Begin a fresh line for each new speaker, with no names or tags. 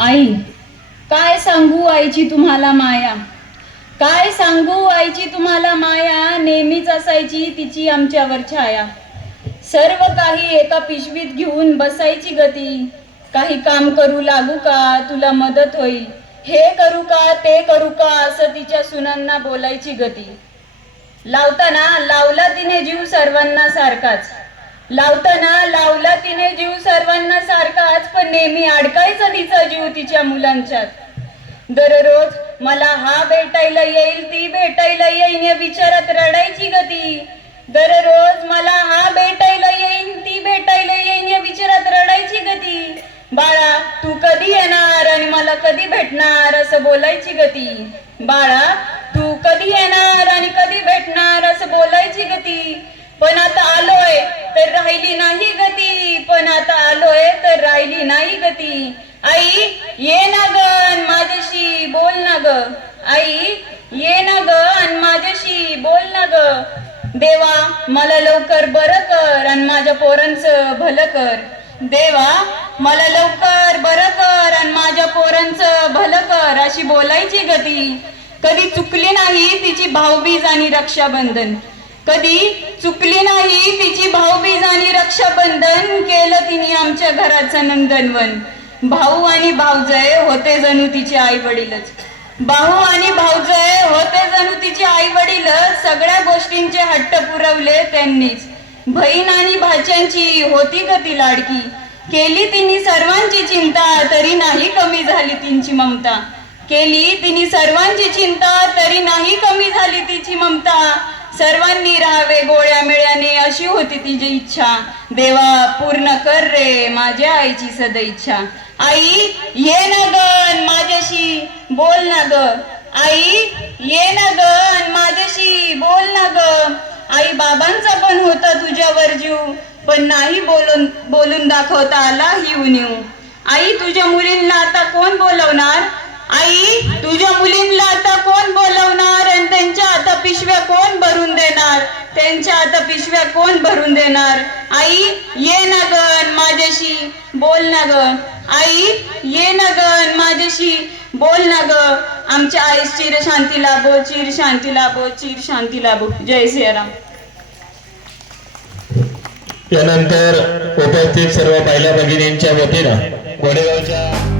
आई काय सांगू आईची तुम्हाला माया? काय सांगू आईची तुम्हाला माया? नेहमीच असायची तिची आमच्यावर छाया. सर्व काही एका पिशवीत घेऊन बसायची गती. काही काम करू लागू का? तुला मदत होईल. हे करू का? ते करू का? असं तिच्या सुनांना बोलायची गती. लावताना लावला तिने जीव सर्वांना सारखाच. लावताना लावला जीव सर्वांना सारखाच पण नेहमी अडकायचा तिचा जीव तिच्या मुलांच्यात. दररोज मला हा भेटायला येईल ती भेटायला येईन या विचारात रडायची गती दररोज मला हा भेटायला येईन ती भेटायला येईन या विचारात रडायची गती बाळा तू कधी येणार आणि मला कधी भेटणार असं बोलायची गती बाळा तू कधी येणार आणि कधी भेटणार असं बोलायची गती पण आता आलोय तर राहिली नाही गती पण आता आलोय तर राहिली नाही गती आई ये ना ग माझ्याशी बोल ना ग. आई ये ना ग माझ्याशी बोल ना ग. देवा मला लवकर बरं कर आणि माझ्या पोरांचं भलं कर. देवा मला लवकर बरं कर आणि माझ्या पोरांचं भलं कर अशी बोलायची गती कधी चुकली नाही तिची भाऊबीज आणि रक्षाबंधन. कधी चुकली नाही तिची भाऊबीज आणि रक्षाबंधन केलं तिने आमच्या घराचं नंदनवन. भाऊ आणि भाऊजय होते जणू तिचे आई वडीलच भाऊ आणि भाऊजय होते जणू तिचे आई वडील सगळ्या गोष्टींचे हट्ट पुरवले त्यांनीच. बहीण आणि भाच्यांची होती ग ती लाडकी. केली तिने सर्वांची चिंता तरी नाही कमी झाली तिची ममता. केली तिने सर्वांची चिंता तरी नाही कमी झाली तिची ममता. सर्वांनी राहावे गोळ्या मेळ्याने अशी होती तिची इच्छा. देवा पूर्ण कर रे माझ्या आईची सद इच्छा आई ये ना ग माझ्याशी बोल ना ग. आई ये ना ग माझ्याशी बोल ना ग. आई बाबांचा पण होता तुझ्यावर जीव. पण नाही बोलून बोलून दाखवता आला ही येऊ आई तुझ्या मुलींना आता कोण बोलवणार? आई तुझ्या मुलींना आता कोण बोलवणार? त्यांच्या आता पिशव्या कोण भरून देणार? आई ये ना गण माझ्याशी बोल ना ग आई ये ना गण माझ्याशी बोल ना ग. आमच्या आईस चिर शांती लाभो चिर शांती लाभो चिर शांती लाभो. जय सियाराम.
यानंतर उपस्थित सर्व महिला भगिनींच्या वतीनं गोडेगावच्या